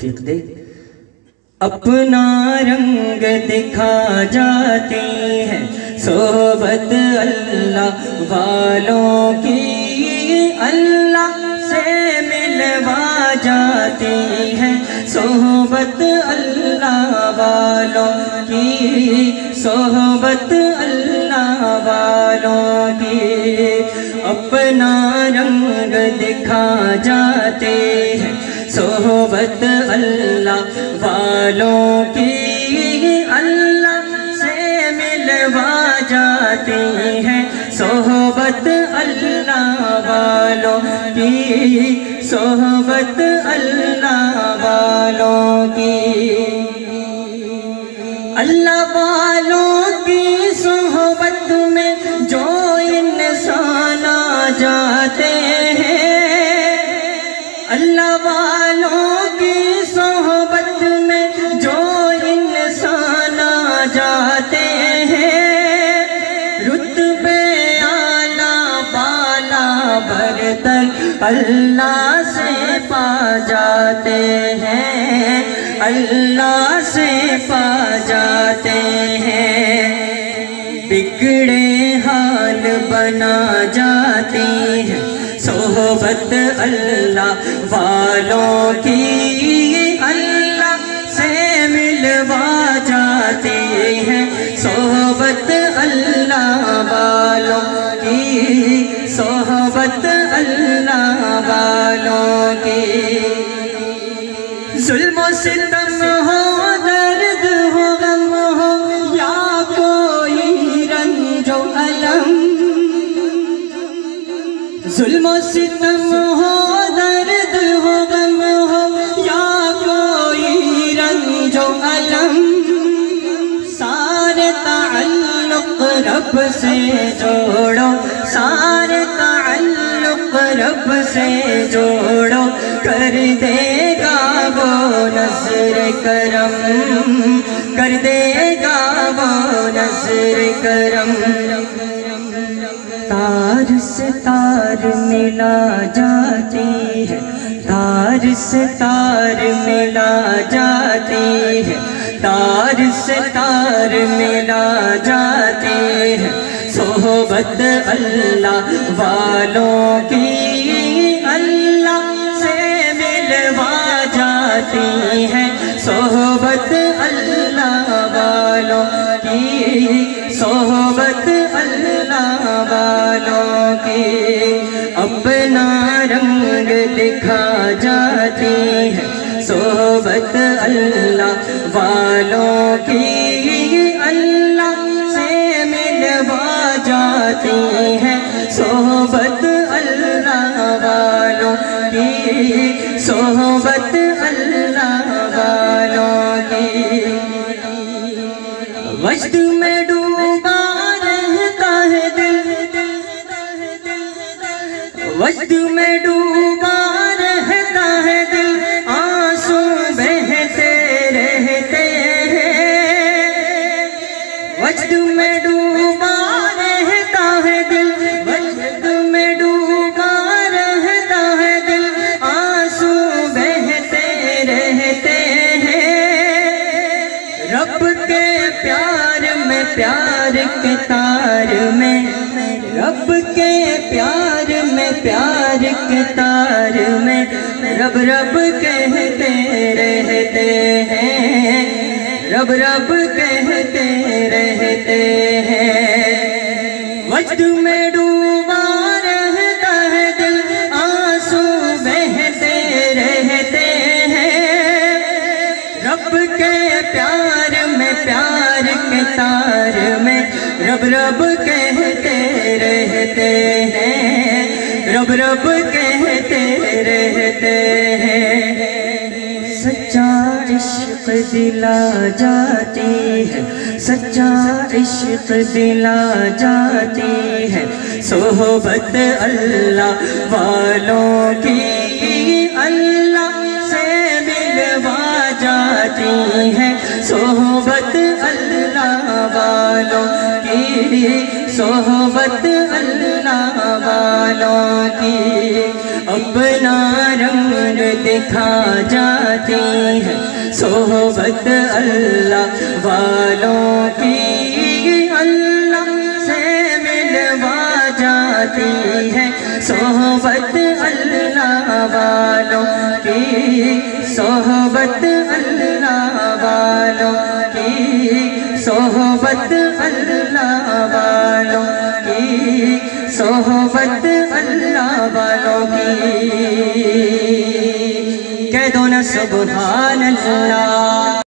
فیق دے اپنا رنگ دکھا جاتی ہے صحبت اللہ والوں کی، اللہ سے ملوا جاتی ہے صحبت اللہ والوں کی، صحبت اللہ والوں کی، اپنا رنگ دکھا جاتے ہیں صحبت اللہ والوں کی، اللہ سے ملوا جاتے ہیں صحبت اللہ والوں کی، صحبت اللہ والوں کی، اللہ والوں کی صحبت میں جو انسان آ جاتے ہیں، اللہ والوں کی صحبت میں جو انسان آ جاتے ہیں، رتبے اعلیٰ بالا برتر اللہ سے پا جاتے ہیں، اللہ سے پا جاتے ہیں، بگڑے حال بنا جاتی ہے صحبت اللہ والوں کی، اللہ سے ملوا جاتی ہے صحبت اللہ والوں کی، صحبت اللہ والوں کی، ظلم و ستم ہو درد ہو غم ہو یا کوئی رنج و الم، ظلم و ستم ہو درد ہو غم ہو یا کوئی رنج و الم، سارے تعلق رب سے جوڑو، سارے تعلق رب سے جوڑو، کر دے گا وہ نظر کرم، کر دے گا وہ نظر کرم، تار سے تار ملا جاتی ہے، تار سے تار ملا جاتی ہے، تار سے تار ملا جاتی ہے صحبت اللہ والوں کی، اللہ سے ملوا جاتی ہے صحبت اللہ والوں کی، صحبت اللہ والوں کی، اپنا رنگ دکھا جاتی ہے صحبت اللہ والوں کی، اللہ سے ملوا جاتی ہے صحبت اللہ والوں کی، صحبت اللہ والوں کی، وجد میں ڈوبا رہتا ہے دل، وجد میں ڈوبا رہتا ہے دل، آنسو بہتے رہتے ہیں، وجد میں ڈوبا رہتا ہے دل، وجد میں ڈوبا رہتا ہے دل، آنسو بہتے رہتے ہیں، رب کے پیار میں، پیار کے تار میں، رب کے پیار میں، پیار کے تار میں، رب رب کہتے رہتے ہیں، رب رب کہتے رہتے ہیں، وجد میں ڈوبا رہتا ہے دل، آنسو بہتے رہتے ہیں، رب کے پیار میں، پیار کے تار میں، رب رب کہتے رہتے ہیں، رب رب کہتے رہتے ہیں، سچا عشق دلا جاتی ہے، سچا عشق دلا جاتی ہے صحبت اللہ والوں کی، اللہ سے ملوا جاتی ہے صحبت اللہ والوں کی، صحبت اللہ والوں کی، اپنا رنگ دکھا جاتی صحبت اللہ والوں کی اللہ سے ملوا جاتی ہے، صحبت اللہ والوں کی، صحبت اللہ والوں کی، صحبت اللہ والوں کی، صحبت اللہ والوں کی، کہہ دو نا سبحان اللہ۔